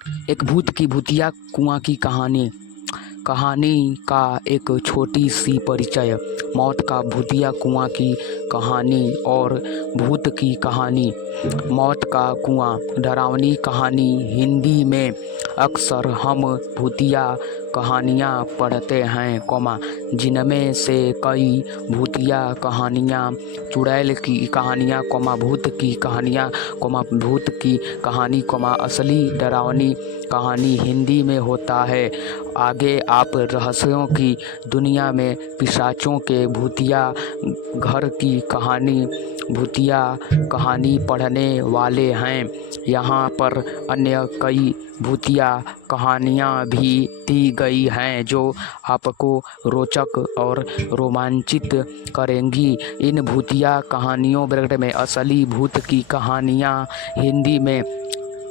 एक भूत की भूतिया कुआं की कहानी। कहानी का एक छोटी सी परिचय। मौत का भूतिया कुआं की कहानी और भूत की कहानी। मौत का कुआं डरावनी कहानी। हिंदी में अक्सर हम भूतिया कहानियाँ पढ़ते हैं, जिनमें से कई भूतिया कहानियाँ, चुड़ैल की कहानियाँ, भूत की कहानियाँ, भूत की कहानी, असली डरावनी कहानी हिंदी में होता है। आगे आप रहस्यों की दुनिया में पिशाचों के भूतिया घर की कहानी, भूतिया कहानी पढ़ने वाले हैं। यहाँ पर अन्य कई भूतिया कहानियाँ भी दी गई हैं जो आपको रोचक और रोमांचित करेंगी। इन भूतिया कहानियों में असली भूत की कहानियाँ हिंदी में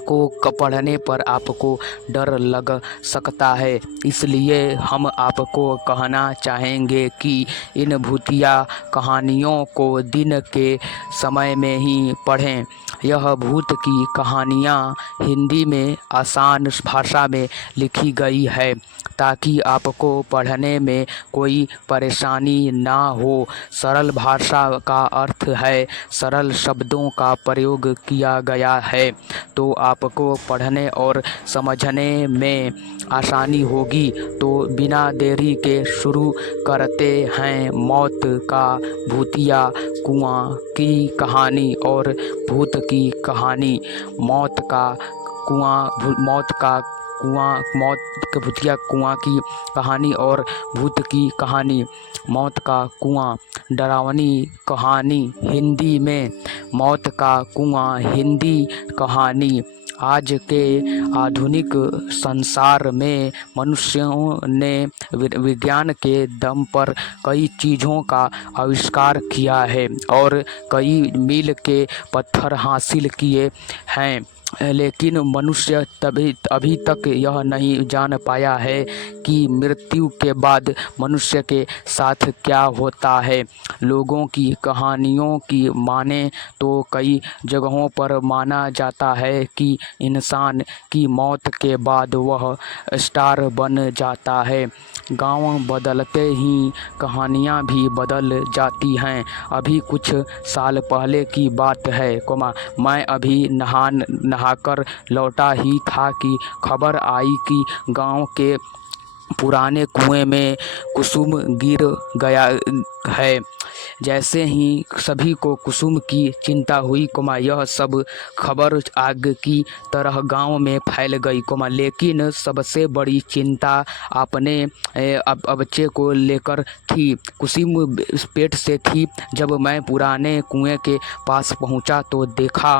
को पढ़ने पर आपको डर लग सकता है, इसलिए हम आपको कहना चाहेंगे कि इन भूतिया कहानियों को दिन के समय में ही पढ़ें। यह भूत की कहानियाँ हिंदी में आसान भाषा में लिखी गई है ताकि आपको पढ़ने में कोई परेशानी ना हो। सरल भाषा का अर्थ है सरल शब्दों का प्रयोग किया गया है, तो आपको पढ़ने और समझने में आसानी होगी। तो बिना देरी के शुरू करते हैं मौत का भूतिया कुआं की कहानी और भूत की कहानी। मौत का भूतिया कुआं की कहानी और भूत की कहानी। मौत का कुआं डरावनी कहानी हिंदी में। मौत का कुआं हिंदी कहानी। आज के आधुनिक संसार में मनुष्यों ने विज्ञान के दम पर कई चीज़ों का आविष्कार किया है और कई मील के पत्थर हासिल किए हैं, लेकिन मनुष्य अभी तक यह नहीं जान पाया है कि मृत्यु के बाद मनुष्य के साथ क्या होता है। लोगों की कहानियों की माने तो कई जगहों पर माना जाता है कि इंसान की मौत के बाद वह स्टार बन जाता है। गांव बदलते ही कहानियां भी बदल जाती हैं। अभी कुछ साल पहले की बात है, मैं अभी नहाकर लौटा ही था कि खबर आई कि गांव के पुराने कुएं में कुसुम गिर गया है। जैसे ही सभी को कुसुम की चिंता हुई, यह सब खबर आग की तरह गांव में फैल गई, लेकिन सबसे बड़ी चिंता अपने बच्चे को लेकर थी। कुसुम पेट से थी। जब मैं पुराने कुएं के पास पहुंचा तो देखा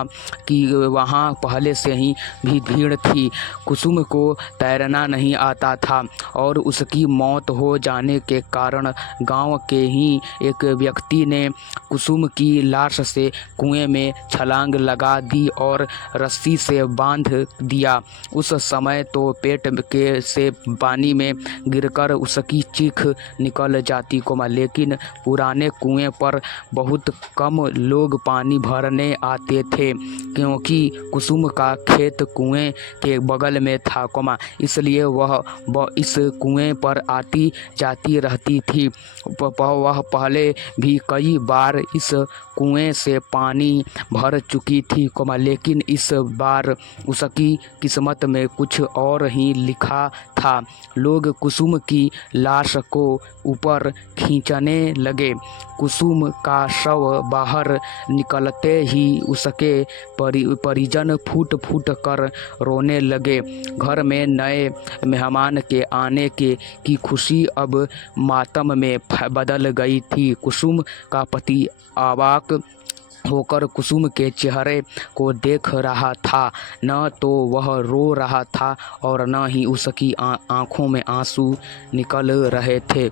कि वहां पहले से ही भी भीड़ थी। कुसुम को तैरना नहीं आता था और उसकी मौत हो जाने के कारण गांव के ही एक व्यक्ति ने कुसुम की लाश से कुएं में छलांग लगा दी और रस्सी से बांध दिया। उस समय तो पेट के से पानी में गिरकर उसकी चीख निकल जाती, लेकिन पुराने कुएं पर बहुत कम लोग पानी भरने आते थे क्योंकि कुसुम का खेत कुएं के बगल में था, इसलिए वह इस कुएं पर आती जाती रहती थी। वह पहले भी कई बार इस कुएं से पानी भर चुकी थी, लेकिन इस बार उसकी किस्मत में कुछ और ही लिखा था। लोग कुसुम की लाश को ऊपर खींचने लगे। कुसुम का शव बाहर निकलते ही उसके परिजन फूट फूट कर रोने लगे। घर में नए मेहमान के आने की खुशी अब मातम में बदल गई थी। कुसुम का पति अवाक होकर कुसुम के चेहरे को देख रहा था। न तो वह रो रहा था और न ही उसकी आंखों में आंसू निकल रहे थे,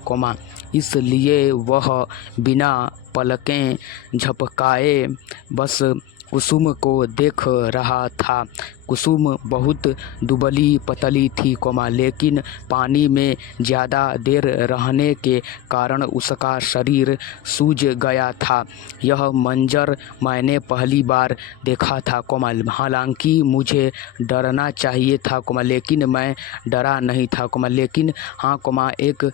इसलिए वह बिना पलकें झपकाए बस कुसुम को देख रहा था। कुसुम बहुत दुबली पतली थी, लेकिन पानी में ज़्यादा देर रहने के कारण उसका शरीर सूज गया था। यह मंजर मैंने पहली बार देखा था, हालांकि मुझे डरना चाहिए था, लेकिन मैं डरा नहीं था, लेकिन हाँ, एक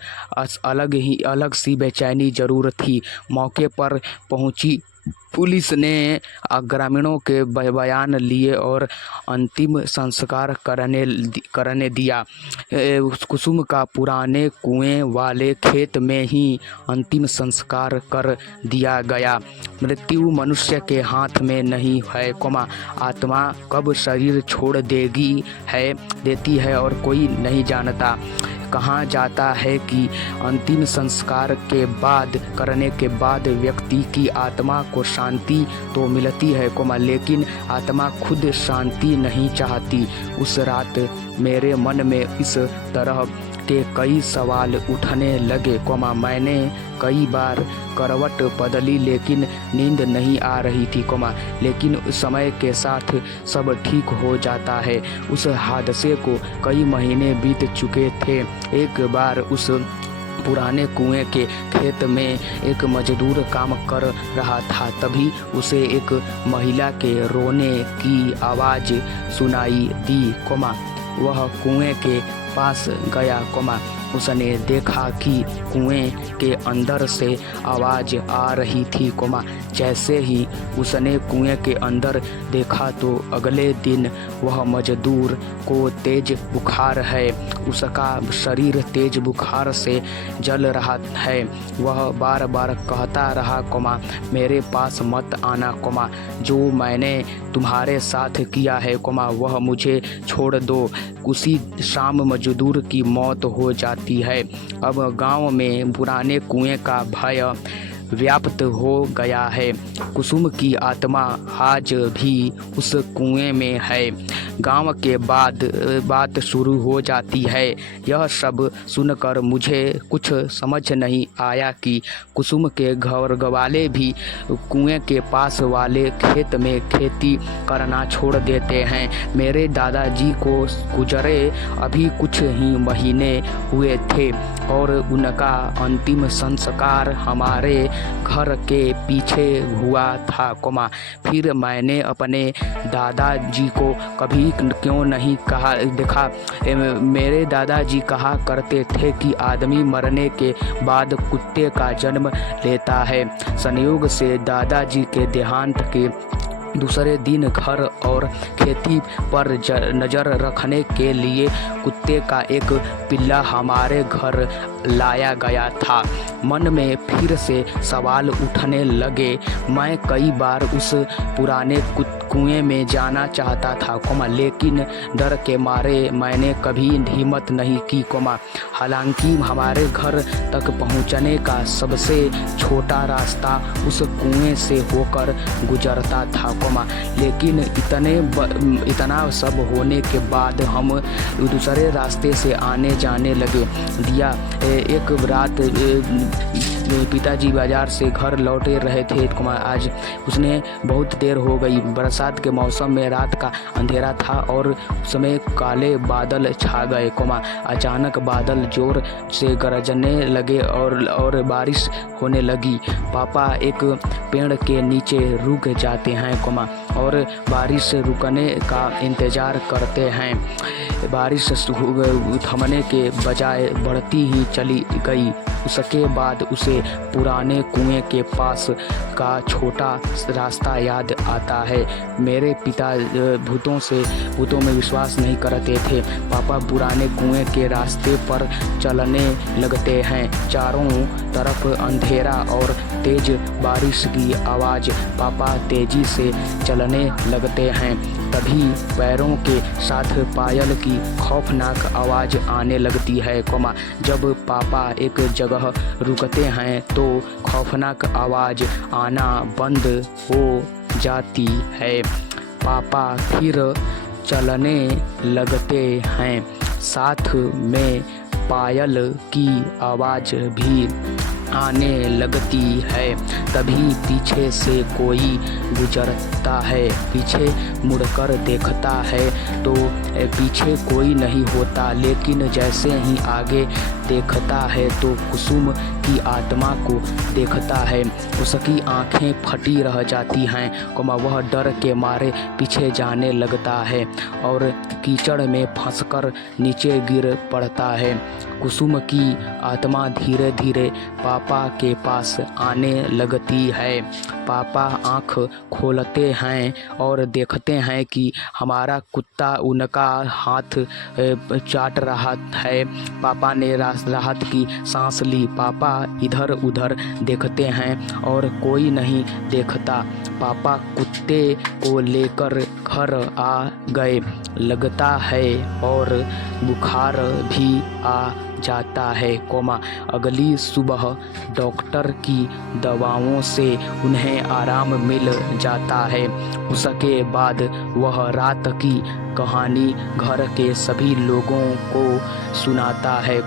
अलग सी बेचैनी ज़रूर थी। मौके पर पहुंची पुलिस ने ग्रामीणों के बयान लिए और अंतिम संस्कार करने दिया। कुसुम का पुराने कुएं वाले खेत में ही अंतिम संस्कार कर दिया गया। मृत्यु मनुष्य के हाथ में नहीं है, आत्मा कब शरीर छोड़ देती है और कोई नहीं जानता। कहा जाता है कि अंतिम संस्कार करने के बाद व्यक्ति की आत्मा को शांति तो मिलती है, लेकिन आत्मा खुद शांति नहीं चाहती। उस रात मेरे मन में इस तरह के कई सवाल उठने लगे, मैंने कई बार करवट बदली लेकिन नींद नहीं आ रही थी, लेकिन समय के साथ सब ठीक हो जाता है। उस हादसे को कई महीने बीत चुके थे। एक बार उस पुराने कुएं के खेत में एक मजदूर काम कर रहा था, तभी उसे एक महिला के रोने की आवाज़ सुनाई दी, वह कुएं के पास गया, उसने देखा कि कुएं के अंदर से आवाज़ आ रही थी, जैसे ही उसने कुएं के अंदर देखा तो अगले दिन वह मजदूर को तेज बुखार है, उसका शरीर तेज बुखार से जल रहा है। वह बार बार कहता रहा, मेरे पास मत आना, जो मैंने तुम्हारे साथ किया है, वह मुझे छोड़ दो। उसी शाम मजदूर की मौत हो जाती है। अब गांव में पुराने कुएं का भय व्याप्त हो गया है। कुसुम की आत्मा आज भी उस कुएं में है। गांव के बाद बात शुरू हो जाती है। यह सब सुनकर मुझे कुछ समझ नहीं आया कि कुसुम के घर वाले भी कुएं के पास वाले खेत में खेती करना छोड़ देते हैं। मेरे दादाजी को गुजरे अभी कुछ ही महीने हुए थे और उनका अंतिम संस्कार हमारे घर के पीछे हुआ था, फिर मैंने अपने दादाजी को कभी क्यों नहीं देखा। मेरे दादाजी कहा करते थे कि आदमी मरने के बाद कुत्ते का जन्म लेता है। संयोग से दादाजी के देहांत के दूसरे दिन घर और खेती पर नज़र रखने के लिए कुत्ते का एक पिल्ला हमारे घर लाया गया था। मन में फिर से सवाल उठने लगे। मैं कई बार उस पुराने कुएं में जाना चाहता था, लेकिन डर के मारे मैंने कभी हिम्मत नहीं की, हालांकि हमारे घर तक पहुंचने का सबसे छोटा रास्ता उस कुएं से होकर गुजरता था, लेकिन इतना सब होने के बाद हम दूसरे रास्ते से आने जाने लगे। दिया एक रात पिताजी बाजार से घर लौटे रहे थे, आज उसने बहुत देर हो गई। बरसात के मौसम में रात का अंधेरा था और उस समय काले बादल छा गए, अचानक बादल जोर से गरजने लगे और बारिश होने लगी। पापा एक पेड़ के नीचे रुक जाते हैं, और बारिश रुकने का इंतज़ार करते हैं। बारिश थमने के बजाय बढ़ती ही चली गई। उसके बाद उसे पुराने कुएं के पास का छोटा रास्ता याद आता है। मेरे पिता भूतों में विश्वास नहीं करते थे। पापा पुराने कुएं के रास्ते पर चलने लगते हैं। चारों तरफ अंधेरा और तेज बारिश की आवाज़। पापा तेजी से चलने लगते हैं, तभी पैरों के साथ पायल की खौफनाक आवाज़ आने लगती है, जब पापा एक जगह रुकते हैं तो खौफनाक आवाज़ आना बंद हो जाती है। पापा फिर चलने लगते हैं, साथ में पायल की आवाज़ भी। आने लगती है। तभी पीछे से कोई गुजरता है, पीछे मुड़कर देखता है तो पीछे कोई नहीं होता, लेकिन जैसे ही आगे देखता है तो कुसुम की आत्मा को देखता है। उसकी आंखें फटी रह जाती हैं, वह डर के मारे पीछे जाने लगता है और कीचड़ में फंसकर नीचे गिर पड़ता है। कुसुम की आत्मा धीरे धीरे पापा के पास आने लगती है। पापा आँख खोलते हैं और देखते हैं कि हमारा कुत्ता उनका हाथ चाट रहा है। पापा ने राहत की सांस ली। पापा इधर उधर देखते हैं और कोई नहीं देखता। पापा कुत्ते को लेकर घर आ गए लगता है और बुखार भी आ जाता है। अगली सुबह डॉक्टर की दवाओं से उन्हें आराम मिल जाता है। उसके बाद वह रात की कहानी घर के सभी लोगों को सुनाता है।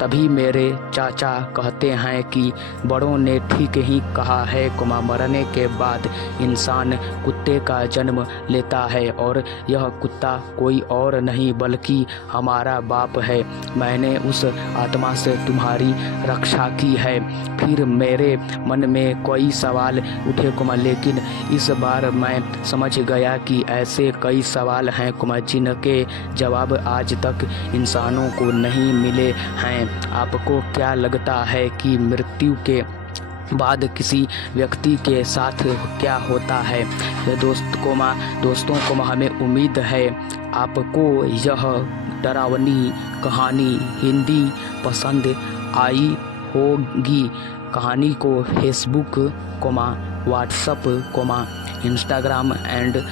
तभी मेरे चाचा कहते हैं कि बड़ों ने ठीक ही कहा है। मरने के बाद इंसान कुत्ते का जन्म लेता है और यह कुत्ता कोई और नहीं बल्कि हमारा बाप है। मैंने उस आत्मा से तुम्हारी रक्षा की है। फिर मेरे मन में कई सवाल उठे लेकिन इस बार मैं समझ गया कि ऐसे कई सवाल हैं जिनके जवाब आज तक इंसानों को नहीं मिले हैं। आपको क्या लगता है कि मृत्यु के बाद किसी व्यक्ति के साथ क्या होता है? दोस्तों को हमें उम्मीद है आपको यह डरावनी कहानी हिंदी पसंद आई होगी। कहानी को Facebook, WhatsApp, Instagram and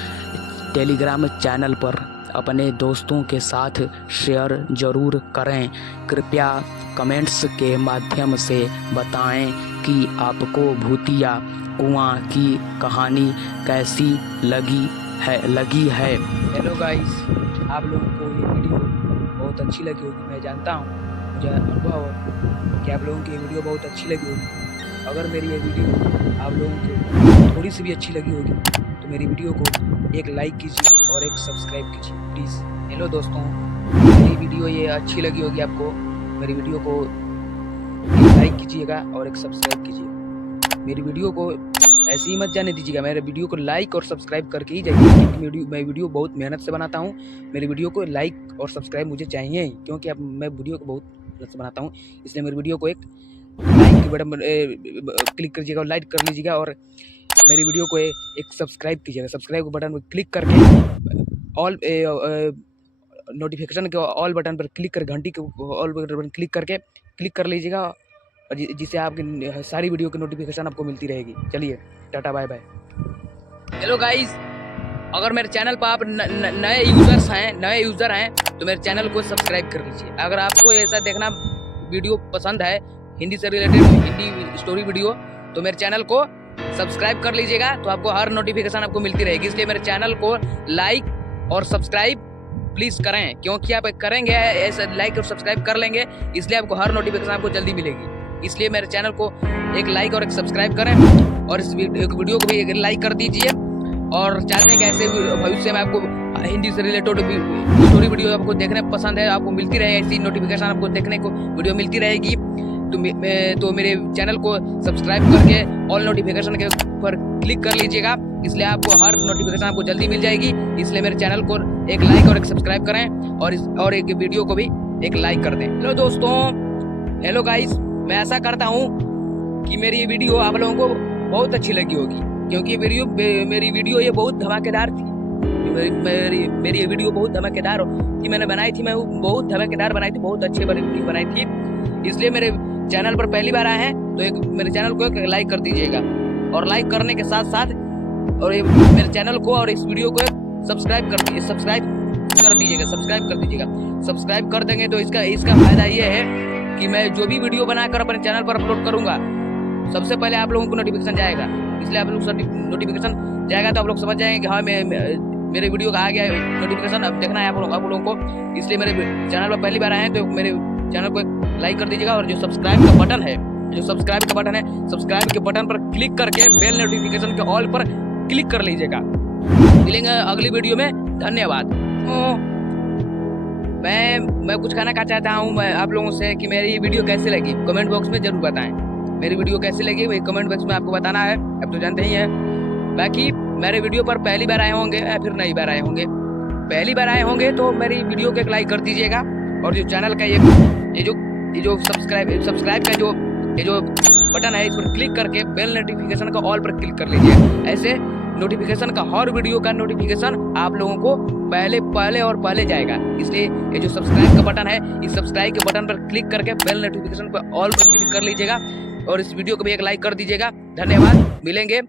Telegram channel पर अपने दोस्तों के साथ शेयर ज़रूर करें। कृपया कमेंट्स के माध्यम से बताएं कि आपको भूतिया कुआं की कहानी कैसी लगी है। हेलो गाइस, आप लोगों को ये वीडियो बहुत अच्छी लगी होगी। मैं जानता हूँ, मुझे अनुभव है कि आप लोगों की ये वीडियो बहुत अच्छी लगी होगी। अगर मेरी ये वीडियो आप लोगों को थोड़ी सी भी अच्छी लगी होगी तो मेरी वीडियो को एक लाइक कीजिए और एक सब्सक्राइब कीजिए प्लीज़। हेलो दोस्तों, मेरी वीडियो ये अच्छी लगी होगी आपको, मेरी वीडियो को लाइक कीजिएगा और एक सब्सक्राइब कीजिएगा। मेरी वीडियो को ऐसे ही मत जाने दीजिएगा, मेरे वीडियो को लाइक और सब्सक्राइब करके ही जाइए, क्योंकि मैं वीडियो बहुत मेहनत से बनाता हूँ। मेरी वीडियो को लाइक और सब्सक्राइब मुझे चाहिए ही, क्योंकि अब मैं वीडियो को बहुत मेहनत से बनाता हूँ। इसलिए मेरी वीडियो को एक लाइक के बटन क्लिक कीजिएगा और लाइक कर लीजिएगा और मेरी वीडियो को एक सब्सक्राइब कीजिएगा। सब्सक्राइब के बटन पर क्लिक करके ऑल नोटिफिकेशन के ऑल बटन पर क्लिक कर घंटी के ऑल बटन क्लिक कर लीजिएगा, जिससे आपकी सारी वीडियो की नोटिफिकेशन आपको मिलती रहेगी। चलिए, tata bye bye. Hello guys, अगर मेरे चैनल पर आप नए यूज़र हैं तो मेरे चैनल को सब्सक्राइब कर लीजिए। अगर आपको ऐसा देखना वीडियो पसंद है, हिंदी से रिलेटेड हिंदी स्टोरी वीडियो, तो मेरे चैनल को सब्सक्राइब कर लीजिएगा, तो आपको हर नोटिफिकेशन आपको मिलती रहेगी। इसलिए मेरे चैनल को लाइक और सब्सक्राइब प्लीज़ करें, क्योंकि आप करेंगे ऐसे लाइक और सब्सक्राइब कर लेंगे, इसलिए आपको हर नोटिफिकेशन आपको जल्दी मिलेगी। इसलिए मेरे चैनल को एक लाइक और एक सब्सक्राइब करें और इस वीडियो को भी एक लाइक कर दीजिए। और चाहते हैं कि ऐसे भविष्य में आपको हिंदी से रिलेटेड स्टोरी वीडियो आपको देखने पसंद है, आपको मिलती रहे, ऐसी नोटिफिकेशन आपको देखने को वीडियो मिलती रहेगी, तो मेरे चैनल को सब्सक्राइब करके ऑल नोटिफिकेशन के ऊपर क्लिक कर लीजिएगा। इसलिए आपको हर नोटिफिकेशन आपको जल्दी मिल जाएगी। इसलिए मेरे चैनल को एक लाइक और एक सब्सक्राइब करें और एक वीडियो को भी एक लाइक कर दें। हेलो दोस्तों, हेलो गाइस, मैं ऐसा करता हूँ कि मेरी ये वीडियो आप लोगों को बहुत अच्छी लगी होगी, क्योंकि मेरी वीडियो ये बहुत धमाकेदार थी। मेरी ये वीडियो बहुत धमाकेदार कि मैंने बनाई थी, मैं बहुत धमाकेदार बनाई थी, बहुत अच्छी वीडियो बनाई थी। इसलिए मेरे चैनल पर पहली बार आए हैं तो मेरे चैनल को एक लाइक कर दीजिएगा, और लाइक करने के साथ साथ और मेरे चैनल को और इस वीडियो को सब्सक्राइब कर दीजिएगा। सब्सक्राइब कर देंगे तो इसका फायदा ये है कि मैं जो भी वीडियो बनाकर अपने चैनल पर अपलोड करूंगा, सबसे पहले आप लोगों को नोटिफिकेशन जाएगा। इसलिए आप लोग नोटिफिकेशन जाएगा तो आप लोग समझ जाएंगे कि हाँ, मेरे वीडियो का आ गया नोटिफिकेशन, अब देखना है आप लोगों को। इसलिए मेरे चैनल पर पहली बार आए हैं तो मेरे चैनल को एक लाइक कर दीजिएगा, और जो सब्सक्राइब का बटन है जो सब्सक्राइब का बटन है, सब्सक्राइब के बटन पर क्लिक करके बेल नोटिफिकेशन के ऑल पर क्लिक कर लीजिएगा। मिलेंगे अगली वीडियो में, धन्यवाद। मैं कुछ कहना चाहता हूँ मैं आप लोगों से कि मेरी वीडियो कैसी लगी कमेंट बॉक्स में जरूर बताएं। मेरी वीडियो कैसी लगी वही कमेंट बॉक्स में आपको बताना है, अब तो जानते ही हैं। बाकी मेरे वीडियो पर पहली बार आए होंगे या फिर नई बार आए होंगे, पहली बार आए होंगे तो मेरी वीडियो को एक लाइक कर दीजिएगा, और जो चैनल का ये जो सब्सक्राइब का जो बटन है इस पर क्लिक करके बेल नोटिफिकेशन का ऑल पर क्लिक कर लीजिए। ऐसे नोटिफिकेशन का हर वीडियो का नोटिफिकेशन आप लोगों को पहले जाएगा। इसलिए ये जो सब्सक्राइब का बटन है, इस सब्सक्राइब के बटन पर क्लिक करके बेल नोटिफिकेशन पर ऑल पर क्लिक कर लीजिएगा, और इस वीडियो को भी एक लाइक कर दीजिएगा। धन्यवाद, मिलेंगे